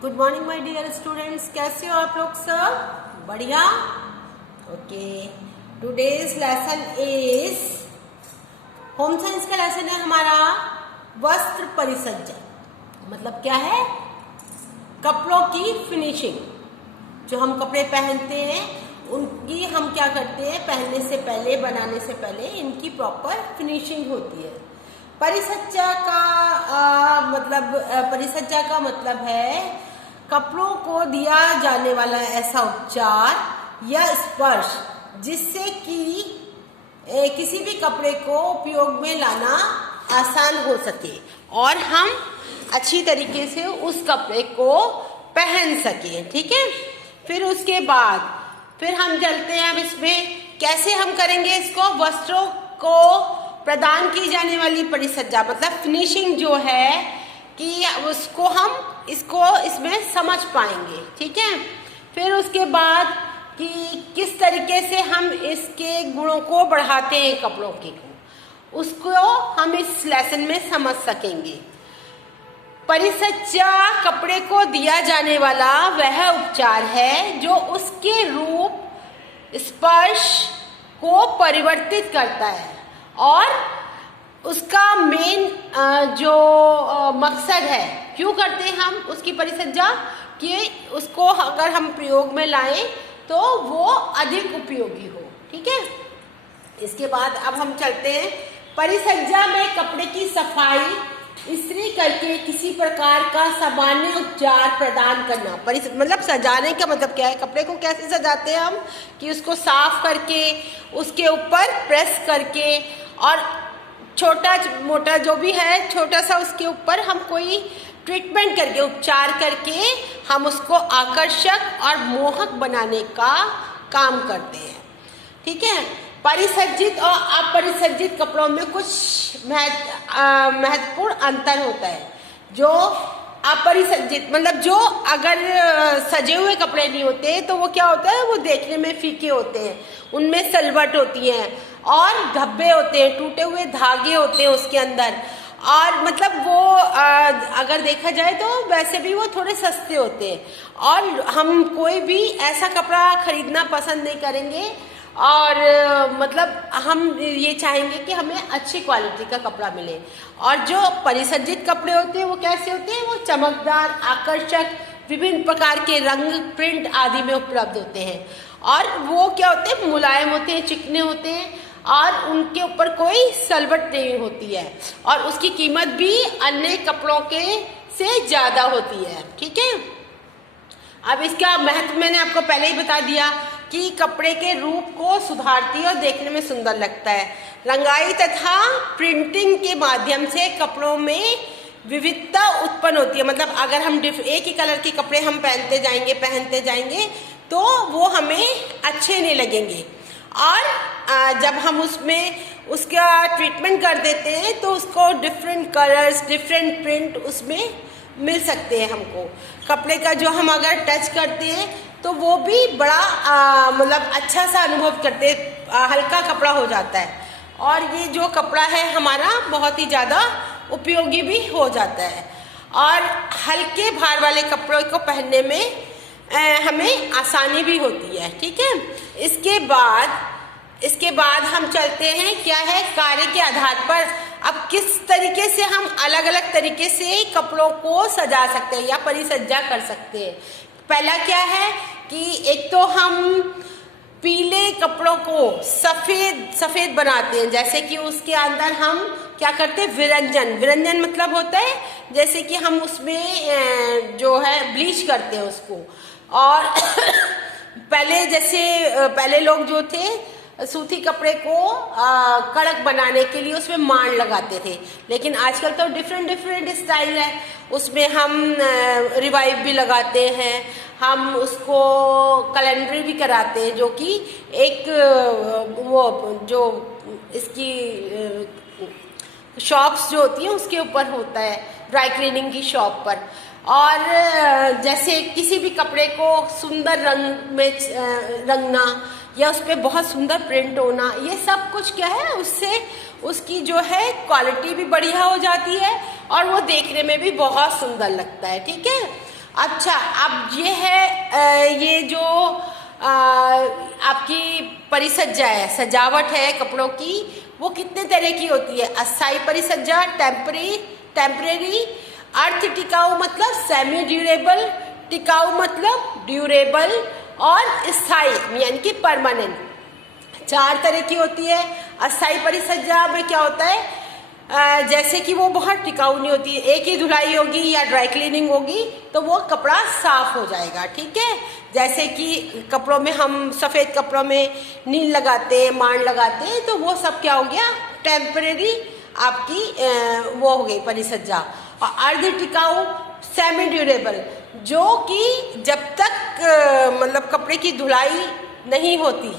Good morning my dear students, कैसे हो आप लोग सब? बढ़िया। Okay, today's lesson is home science का लेसन है हमारा वस्त्र परिसज्जा। मतलब क्या है? कपड़ों की फिनिशिंग। जो हम कपड़े पहनते हैं उनकी हम क्या करते हैं, पहनने से पहले, बनाने से पहले इनकी प्रॉपर फिनिशिंग होती है। परिसज्जा का मतलब है कपड़ों को दिया जाने वाला ऐसा उपचार या स्पर्श जिससे कि किसी भी कपड़े को उपयोग में लाना आसान हो सके और हम अच्छी तरीके से उस कपड़े को पहन सकें। ठीक है, फिर उसके बाद फिर हम चलते हैं। अब इसमें कैसे हम करेंगे इसको, वस्त्रों को प्रदान की जाने वाली परिसज्जा मतलब फिनिशिंग जो है कि उसको हम इसमें समझ पाएंगे। ठीक है, फिर उसके बाद कि किस तरीके से हम इसके गुणों को बढ़ाते हैं कपड़ों के को, उसको हम इस लेसन में समझ सकेंगे। परिसज्जा कपड़े को दिया जाने वाला वह उपचार है जो उसके रूप, स्पर्श को परिवर्तित करता है और उसका मेन जो मकसद है, क्यों करते हैं हम उसकी परिसज्जा, कि उसको अगर हम प्रयोग में लाएं तो वो अधिक उपयोगी हो। ठीक है, इसके बाद अब हम चलते हैं। परिसज्जा में कपड़े की सफाई, इस्त्री करके किसी प्रकार का सामान्य उपचार प्रदान करना। मतलब सजाने का मतलब क्या है, कपड़े को कैसे सजाते हैं हम, कि उसको साफ करके उसके ऊपर प्रेस करके और छोटा मोटा जो भी है छोटा सा उसके ऊपर हम कोई ट्रीटमेंट करके, उपचार करके हम उसको आकर्षक और मोहक बनाने का काम करते हैं। ठीक है, परिसज्जित और अपरिसज्जित कपड़ों में कुछ महत्वपूर्ण अंतर होता है। जो अपरिसज्जित मतलब जो अगर सजे हुए कपड़े नहीं होते तो वो क्या होता है, वो देखने में फीके होते हैं, उनमें सलवट होती है और धब्बे होते हैं, टूटे हुए धागे होते हैं उसके अंदर, और मतलब वो अगर देखा जाए तो वैसे भी वो थोड़े सस्ते होते हैं और हम कोई भी ऐसा कपड़ा खरीदना पसंद नहीं करेंगे और मतलब हम ये चाहेंगे कि हमें अच्छी क्वालिटी का कपड़ा मिले। और जो परिसज्जित कपड़े होते हैं वो कैसे होते हैं, वो चमकदार, आकर्षक, विभिन्न प्रकार के रंग, प्रिंट आदि में उपलब्ध होते हैं और वो क्या होते हैं, मुलायम होते हैं, चिकने होते हैं और उनके ऊपर कोई सलवट नहीं होती है और उसकी कीमत भी अन्य कपड़ों के से ज़्यादा होती है। ठीक है, अब इसका महत्व मैंने आपको पहले ही बता दिया कि कपड़े के रूप को सुधारती है और देखने में सुंदर लगता है। रंगाई तथा प्रिंटिंग के माध्यम से कपड़ों में विविधता उत्पन्न होती है। मतलब अगर हम एक ही कलर के कपड़े हम पहनते जाएंगे तो वो हमें अच्छे नहीं लगेंगे और जब हम उसका ट्रीटमेंट कर देते हैं तो उसको डिफरेंट कलर्स, डिफरेंट प्रिंट उसमें मिल सकते हैं। हमको कपड़े का जो हम अगर टच करते हैं तो वो भी बड़ा मतलब अच्छा सा अनुभव करते हैं, हल्का कपड़ा हो जाता है और ये जो कपड़ा है हमारा बहुत ही ज़्यादा उपयोगी भी हो जाता है और हल्के भार वाले कपड़ों को पहनने में हमें आसानी भी होती है। ठीक है, इसके बाद हम चलते हैं क्या है, कार्य के आधार पर अब किस तरीके से हम अलग अलग तरीके से कपड़ों को सजा सकते हैं या परिसज्जा कर सकते हैं। पहला क्या है कि एक तो हम पीले कपड़ों को सफेद बनाते हैं, जैसे कि उसके अंदर हम क्या करते हैं, विरंजन मतलब होता है जैसे कि हम उसमें जो है ब्लीच करते हैं उसको। और पहले लोग जो थे सूती कपड़े को कड़क बनाने के लिए उसमें मांड लगाते थे, लेकिन आजकल तो डिफरेंट स्टाइल है, उसमें हम रिवाइव भी लगाते हैं, हम उसको कैलेंडरी भी कराते हैं, जो कि एक वो जो इसकी शॉप्स जो होती हैं उसके ऊपर होता है, ड्राई क्लीनिंग की शॉप पर। और जैसे किसी भी कपड़े को सुंदर रंग में रंगना या उस पर बहुत सुंदर प्रिंट होना, ये सब कुछ क्या है, उससे उसकी जो है क्वालिटी भी बढ़िया हो जाती है और वो देखने में भी बहुत सुंदर लगता है। ठीक है, अच्छा, अब ये है ये जो आपकी परिसज्जा है, सजावट है कपड़ों की, वो कितने तरह की होती है? अस्थाई परिसज्जा, टेम्परेरी, अर्थ टिकाऊ मतलब सेमी ड्यूरेबल, टिकाऊ मतलब ड्यूरेबल, और स्थायी यानी कि परमानेंट। 4 तरह की होती है। अस्थाई परिसज्जा में क्या होता है, जैसे कि वो बहुत टिकाऊ नहीं होती है, एक ही धुलाई होगी या ड्राई क्लीनिंग होगी तो वो कपड़ा साफ हो जाएगा, ठीक है। जैसे कि कपड़ों में हम सफ़ेद कपड़ों में नील लगाते हैं, मांड लगाते हैं, तो वो सब क्या हो गया, टेम्परेरी आपकी वो हो गई परिसज्जा। और अर्ध टिकाऊ सेमी ड्यूरेबल, जो कि जब तक मतलब कपड़े की धुलाई नहीं होती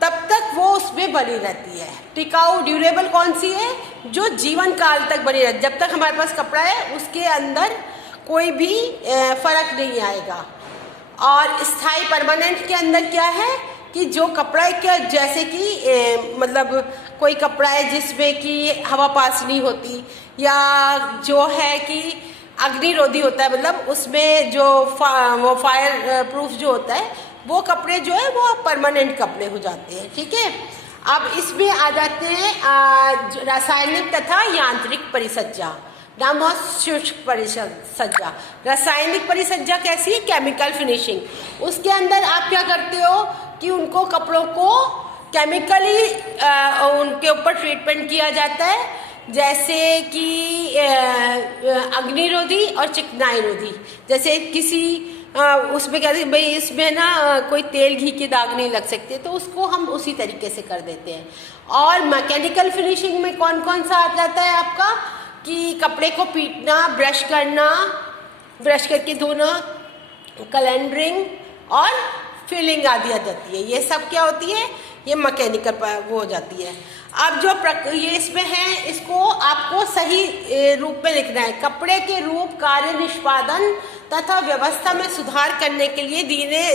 तब तक वो उसमें बनी रहती है। टिकाऊ ड्यूरेबल कौन सी है, जो जीवन काल तक बनी रहती, जब तक हमारे पास कपड़ा है उसके अंदर कोई भी फर्क नहीं आएगा। और स्थायी परमानेंट के अंदर क्या है कि जो कपड़ा है, क्या जैसे कि मतलब कोई कपड़ा है जिसमें कि हवा पास नहीं होती, या जो है कि अग्निरोधी होता है, मतलब उसमें जो वो फायर प्रूफ जो होता है, वो कपड़े जो है वो परमानेंट कपड़े हो जाते हैं, ठीक है। अब इसमें आ जाते हैं रासायनिक तथा यांत्रिक परिसज्जा। नाम बहुत शुष्क परिसज्जा। रासायनिक परिसज्जा कैसी है, केमिकल फिनिशिंग। उसके अंदर आप क्या करते हो कि उनको कपड़ों को केमिकली उनके ऊपर ट्रीटमेंट किया जाता है, जैसे कि अग्निरोधी और चिकनाईरोधी। जैसे किसी उसमें कहते हैं भाई इसमें ना कोई तेल घी के दाग नहीं लग सकते, तो उसको हम उसी तरीके से कर देते हैं। और मैकेनिकल फिनिशिंग में कौन कौन सा आ जाता है आपका, कि कपड़े को पीटना, ब्रश करना, ब्रश करके धोना, कैलेंडरिंग और फिलिंग आदि आ जाती है। ये सब क्या होती है, ये मैकेनिकल वो हो जाती है। अब जो ये इसमें है, इसको आपको सही रूप में लिखना है। कपड़े के रूप, कार्य निष्पादन तथा व्यवस्था में सुधार करने के लिए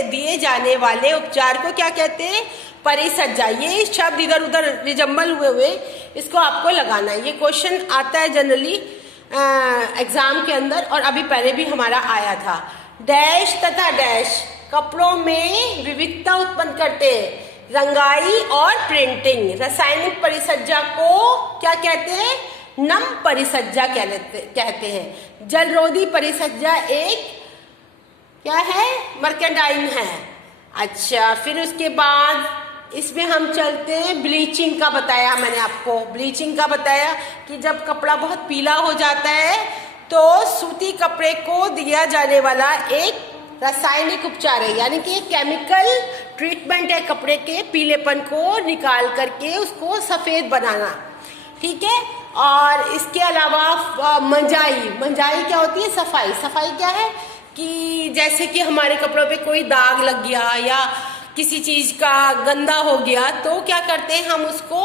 दिए जाने वाले उपचार को क्या कहते हैं, परिसज्जा। ये शब्द इधर उधर रिजम्बल हुए इसको आपको लगाना है। ये क्वेश्चन आता है जनरली एग्जाम के अंदर, और अभी पहले भी हमारा आया था। डैश तथा डैश कपड़ों में विविधता उत्पन्न करते हैं, रंगाई और प्रिंटिंग। रासायनिक परिसज्जा को क्या कहते हैं, नम परिसज्जा कहते हैं। जलरोधी परिसज्जा एक क्या है, मर्केंडाइन है। अच्छा, फिर उसके बाद इसमें हम चलते हैं, ब्लीचिंग का बताया मैंने आपको। ब्लीचिंग का बताया कि जब कपड़ा बहुत पीला हो जाता है तो सूती कपड़े को दिया जाने वाला एक रासायनिक उपचार है, यानी कि केमिकल ट्रीटमेंट है कपड़े के पीलेपन को निकाल करके उसको सफ़ेद बनाना, ठीक है। और इसके अलावा मंजाई क्या होती है, सफाई क्या है कि जैसे कि हमारे कपड़ों पे कोई दाग लग गया या किसी चीज़ का गंदा हो गया, तो क्या करते हैं हम उसको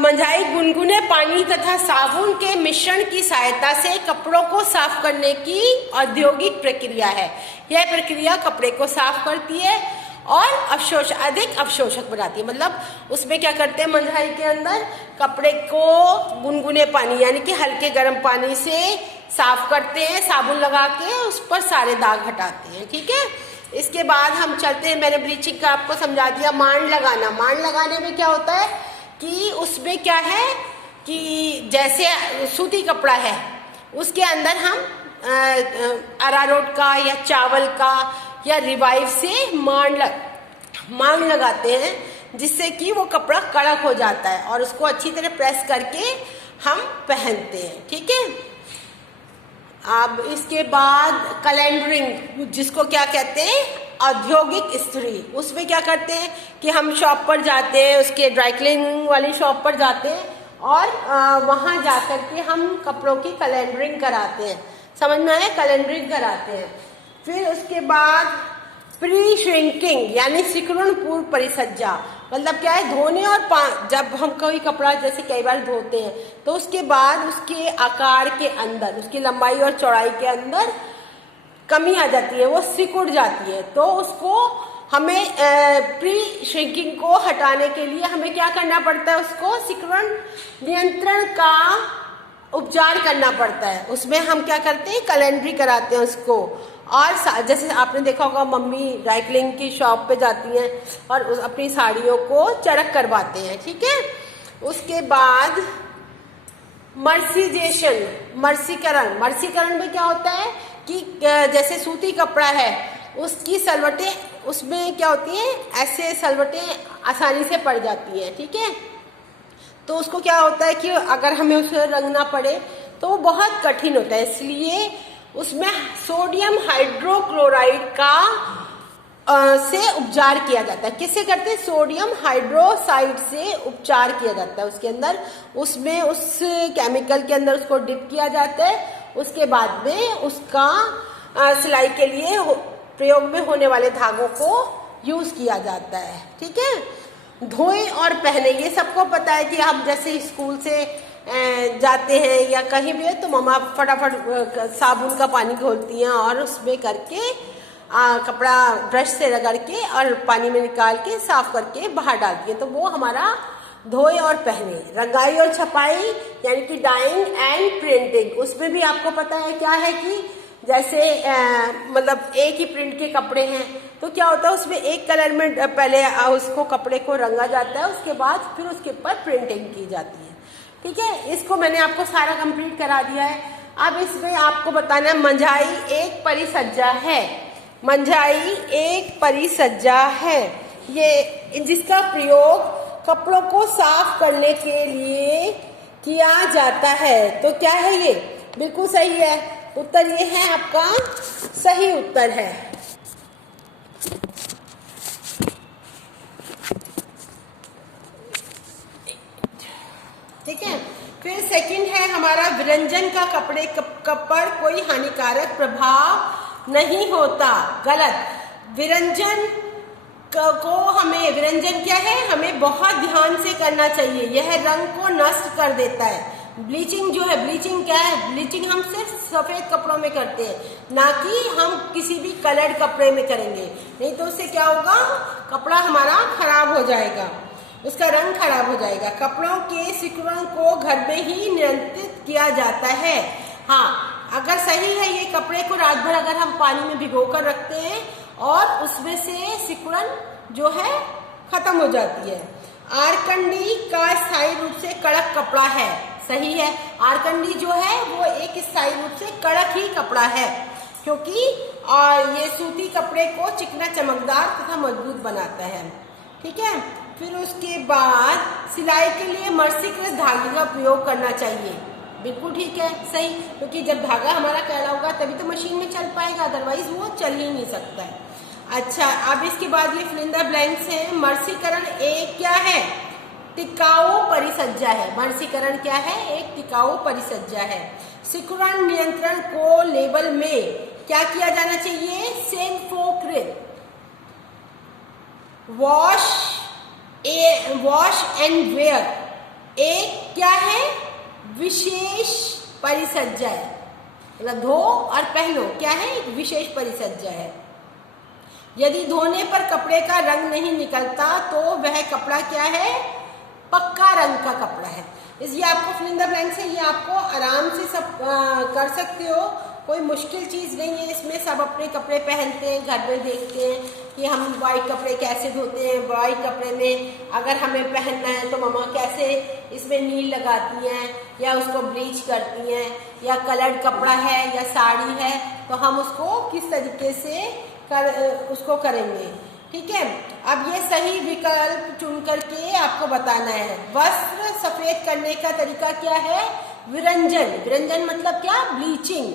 मंजाई गुनगुने पानी तथा साबुन के मिश्रण की सहायता से कपड़ों को साफ करने की औद्योगिक प्रक्रिया है। यह प्रक्रिया कपड़े को साफ करती है और अधिक अवशोषक बनाती है। मतलब उसमें क्या करते हैं, मंजाई के अंदर कपड़े को गुनगुने पानी यानी कि हल्के गर्म पानी से साफ करते हैं, साबुन लगा के उस पर सारे दाग हटाते हैं, ठीक है। इसके बाद हम चलते हैं, मैंने ब्लीचिंग का आपको समझा दिया। मांड लगाने में क्या होता है कि उसमें क्या है कि जैसे सूती कपड़ा है उसके अंदर हम अरारोट का या चावल का या रिवाइव से मांड लगाते हैं, जिससे कि वो कपड़ा कड़क हो जाता है और उसको अच्छी तरह प्रेस करके हम पहनते हैं, ठीक है। अब इसके बाद कैलेंडरिंग, जिसको क्या कहते हैं, औद्योगिक इस्त्री। उसमें क्या करते हैं कि हम शॉप पर जाते हैं, उसके ड्राई क्लीनिंग वाली शॉप पर जाते हैं और वहाँ जा कर के हम कपड़ों की कैलेंडरिंग कराते हैं। समझ में आया, कैलेंडरिंग कराते हैं। फिर उसके बाद प्री श्रिंकिंग यानी सिकुड़न पूर्व परिसज्जा। मतलब क्या है, धोने और जब हम कोई कपड़ा जैसे कई बार धोते हैं तो उसके बाद उसके आकार के अंदर, उसकी लंबाई और चौड़ाई के अंदर कमी आ जाती है, वो सिकुड़ जाती है। तो उसको हमें प्री श्रिंकिंग को हटाने के लिए हमें क्या करना पड़ता है, उसको सिकुड़न नियंत्रण का उपचार करना पड़ता है। उसमें हम क्या करते हैं, कैलेंडरी कराते हैं उसको, और जैसे आपने देखा होगा मम्मी ड्राई क्लीनिंग की शॉप पे जाती हैं और अपनी साड़ियों को चरक करवाते हैं, ठीक है। उसके बाद मर्सिजेशन, मर्सीकरण। मर्सीकरण में क्या होता है कि जैसे सूती कपड़ा है उसकी सलवटें उसमें क्या होती हैं, ऐसे सलवटें आसानी से पड़ जाती हैं, ठीक है। तो उसको क्या होता है कि अगर हमें उसे रंगना पड़े तो वो बहुत कठिन होता है, इसलिए उसमें सोडियम हाइड्रोक्लोराइड का से उपचार किया जाता है। किससे करते हैं? सोडियम हाइड्रोक्साइड से उपचार किया जाता है। उसके अंदर उसमें उस केमिकल के अंदर उसको डिप किया जाता है। उसके बाद में उसका सिलाई के लिए प्रयोग में होने वाले धागों को यूज किया जाता है, ठीक है। धोए और पहने, ये सबको पता है कि हम जैसे स्कूल से जाते हैं या कहीं भी है तो मम्मा फटाफट साबुन का पानी घोलती हैं और उसमें करके कपड़ा ब्रश से रगड़ के और पानी में निकाल के साफ करके बाहर डालती है। तो वो हमारा धोए और पहने। रंगाई और छपाई यानी कि डाइंग एंड प्रिंटिंग, उसमें भी आपको पता है क्या है कि जैसे मतलब एक ही प्रिंट के कपड़े हैं तो क्या होता है उसमें एक कलर में पहले उसको कपड़े को रंगा जाता है, उसके बाद फिर उसके ऊपर प्रिंटिंग की जाती है, ठीक है। इसको मैंने आपको सारा कंप्लीट करा दिया है। अब इसमें आपको बताना है मंझाई एक परिसज्जा है। मंझाई एक परिसज्जा है ये जिसका प्रयोग कपड़ों को साफ करने के लिए किया जाता है। तो क्या है ये? बिल्कुल सही है, उत्तर ये है आपका सही उत्तर है। ठीक है। फिर सेकंड है हमारा विरंजन का कपड़े पर कोई हानिकारक प्रभाव नहीं होता। गलत। विरंजन को हमें, विरंजन क्या है, हमें बहुत ध्यान से करना चाहिए। यह रंग को नष्ट कर देता है। ब्लीचिंग जो है, ब्लीचिंग क्या है? ब्लीचिंग हम सिर्फ सफेद कपड़ों में करते हैं, ना कि हम किसी भी कलर्ड कपड़े में करेंगे। नहीं तो उससे क्या होगा, कपड़ा हमारा खराब हो जाएगा, उसका रंग खराब हो जाएगा। कपड़ों के सिकुड़न को घर में ही नियंत्रित किया जाता है। हाँ, अगर सही है ये कपड़े को रात भर अगर हम पानी में भिगो कर रखते हैं और उसमें से सिकुड़न जो है खत्म हो जाती है। आरकंडी का स्थायी रूप से कड़क कपड़ा है। सही है, आरकंडी जो है वो एक स्थायी रूप से कड़क ही कपड़ा है, क्योंकि और ये सूती कपड़े को चिकना, चमकदार तथा मजबूत बनाता है, ठीक है। फिर उसके बाद सिलाई के लिए मर्सीकृत धागे का प्रयोग करना चाहिए। बिल्कुल ठीक है, सही, क्योंकि जब धागा हमारा कैला होगा तभी तो मशीन में चल पाएगा, अदरवाइज वो चल ही नहीं सकता है। अच्छा, अब इसके बाद ये फिल इन द ब्लैंक्स है। मर्सीकरण एक क्या है? टिकाऊ परिसज्जा है। मर्सीकरण क्या है? एक टिकाऊ परिसज्जा है। सिकुड़न नियंत्रण को लेबल में क्या किया जाना चाहिए? सेंफोकृत, वॉश एंड वेयर एक क्या है? विशेष परिसज्जा है। मतलब धो और पहनो क्या है? एक विशेष परिसज्जा है। यदि धोने पर कपड़े का रंग नहीं निकलता तो वह कपड़ा क्या है? पक्का रंग का कपड़ा है। इसलिए आपको फिल इन द ब्लैंक्स है, ये आपको आराम से सब कर सकते हो, कोई मुश्किल चीज नहीं है इसमें। सब अपने कपड़े पहनते हैं, घर में देखते हैं कि हम वाइट कपड़े कैसे धोते हैं। वाइट कपड़े में अगर हमें पहनना है तो मम्मा कैसे इसमें नील लगाती हैं या उसको ब्लीच करती हैं, या कलर्ड कपड़ा है या साड़ी है तो हम उसको किस तरीके से उसको करेंगे, ठीक है। अब ये सही विकल्प चुन करके आपको बताना है। वस्त्र सफेद करने का तरीका क्या है? विरंजन। विरंजन मतलब क्या? ब्लीचिंग।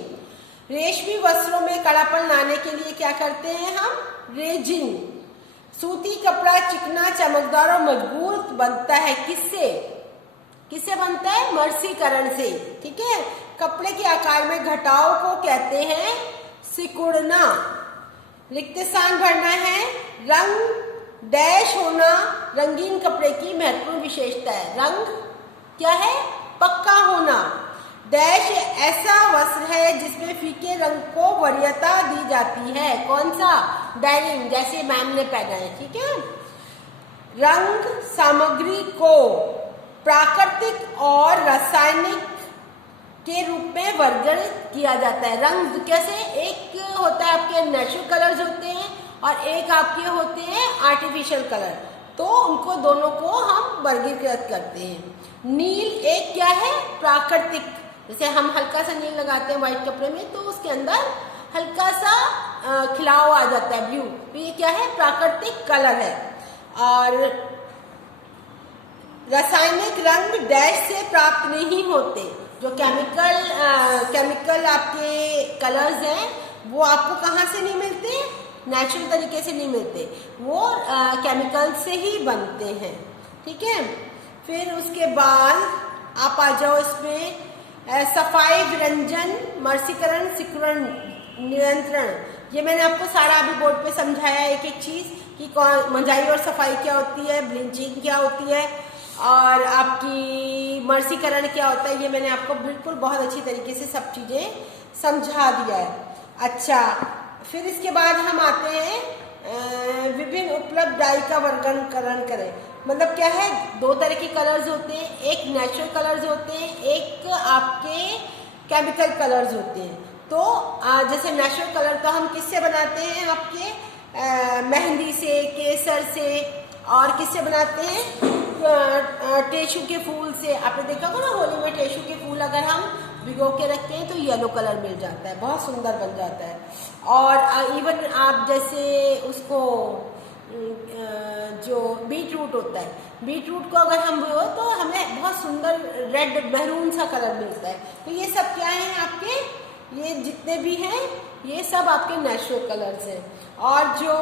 रेशमी वस्त्रों में कड़ापन लाने के लिए क्या करते हैं हम? रेजिंग। सूती कपड़ा चिकना, चमकदार और मजबूत बनता है किससे? किससे बनता है? मर्सीकरण से, ठीक है। कपड़े के आकार में घटाव को कहते हैं सिकुड़ना। रिक्त स्थान भरना है। रंग डैश होना रंगीन कपड़े की महत्वपूर्ण विशेषता है। रंग क्या है? पक्का होना। डैश ऐसा वस्त्र है जिसमें फीके रंग को वरीयता दी जाती है। कौन सा? डेनिम, जैसे मैम ने पहना है, ठीक है। रंग सामग्री को प्राकृतिक और रासायनिक के रूप में वर्गीकृत किया जाता है। रंग कैसे, एक होता है आपके नेचुरल कलर्स होते हैं और एक आपके होते हैं आर्टिफिशियल कलर, तो उनको दोनों को हम वर्गीकृत करते हैं। नील एक क्या है, प्राकृतिक, जैसे हम हल्का सा नील लगाते हैं व्हाइट कपड़े में तो उसके अंदर हल्का सा खिलाव आ जाता है ब्लू, तो ये क्या है, प्राकृतिक कलर है। और रासायनिक रंग डैश से प्राप्त नहीं होते, जो केमिकल आपके कलर्स हैं वो आपको कहाँ से नहीं मिलते, नेचुरल तरीके से नहीं मिलते, वो केमिकल से ही बनते हैं, ठीक है। फिर उसके बाद आप आ जाओ इसमें सफाई, विरंजन, मर्सीकरण, सिकुड़न, नियंत्रण। ये मैंने आपको सारा अभी बोर्ड पे समझाया एक एक चीज कि मंजाई और सफाई क्या होती है, ब्लीचिंग क्या होती है और आपकी मर्सीकरण क्या होता है, ये मैंने आपको बिल्कुल बहुत अच्छी तरीके से सब चीजें समझा दिया है। अच्छा, फिर इसके बाद हम आते हैं विभिन्न उपलब्ध डाई का वर्गीकरण करें। मतलब क्या है, दो तरह के कलर्स होते हैं, एक नेचुरल कलर्स होते हैं, एक आपके केमिकल कलर्स होते हैं। तो जैसे नेचुरल कलर तो हम किससे बनाते हैं, आपके मेहंदी से, केसर से, और किससे बनाते हैं, टेशू के फूल से। आपने देखा होगा ना होली में टेशू के फूल अगर हम भिगो के रखते हैं तो येलो कलर मिल जाता है, बहुत सुंदर बन जाता है। और इवन आप जैसे उसको जो बीट रूट होता है, बीट रूट को अगर हम भिगो तो हमें बहुत सुंदर रेड मैरून सा कलर मिलता है। तो ये सब क्या है आपके, ये जितने भी हैं ये सब आपके नेचुरल कलर्स हैं। और जो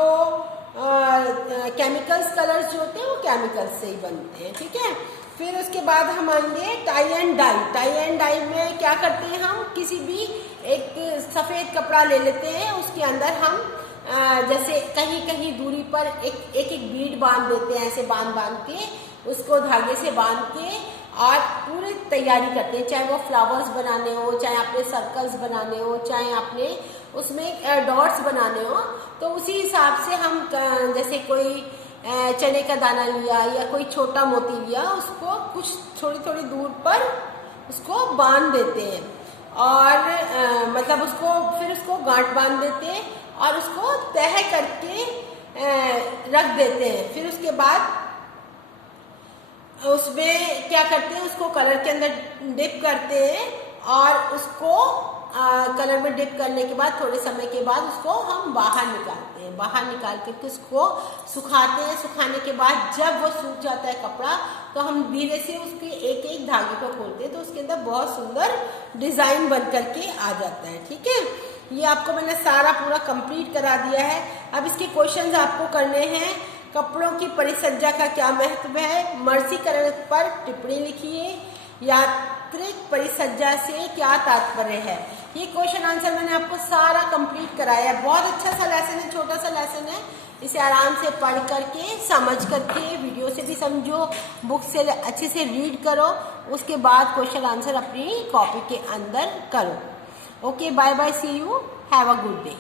केमिकल्स कलर्स जो होते हैं वो केमिकल्स से ही बनते हैं, ठीक है। फिर उसके बाद हम आएंगे tie and dye. Tie and dye में क्या करते हैं, हम किसी भी एक सफ़ेद कपड़ा ले लेते हैं, उसके अंदर हम जैसे कहीं कहीं दूरी पर एक बीड बांध देते हैं, ऐसे बांध के उसको धागे से बांध के और पूरी तैयारी करते हैं, चाहे वो फ्लावर्स बनाने हो, चाहे आपने सर्कल्स बनाने हो, चाहे आपने उसमें डॉट्स बनाने हो। तो उसी हिसाब से हम जैसे कोई चने का दाना लिया या कोई छोटा मोती लिया, उसको कुछ थोड़ी थोड़ी दूर पर उसको बांध देते हैं और मतलब उसको फिर उसको गांठ बांध देते हैं और उसको तह करके रख देते हैं। फिर उसके बाद उसमें क्या करते हैं, उसको कलर के अंदर डिप करते हैं और उसको कलर में डिप करने के बाद थोड़े समय के बाद उसको हम बाहर निकालते हैं। बाहर निकाल के उसको सुखाते हैं। सुखाने के बाद जब वो सूख जाता है कपड़ा तो हम धीरे से उसके एक एक धागे को खोलते हैं, तो उसके अंदर बहुत सुंदर डिजाइन बन करके आ जाता है, ठीक है। ये आपको मैंने सारा पूरा कंप्लीट करा दिया है। अब इसके क्वेश्चंस आपको करने हैं। कपड़ों की परिसज्जा का क्या महत्व है, मर्सीकरण पर टिप्पणी लिखिए, यांत्रिक परिसज्जा से क्या तात्पर्य है। ये क्वेश्चन आंसर मैंने आपको सारा कंप्लीट कराया है। बहुत अच्छा सा लेसन है, छोटा सा लेसन है। इसे आराम से पढ़ करके समझ करके वीडियो से भी समझो, बुक से अच्छे से रीड करो, उसके बाद क्वेश्चन आंसर अपनी कॉपी के अंदर करो। Okay, bye bye, see you, have a good day.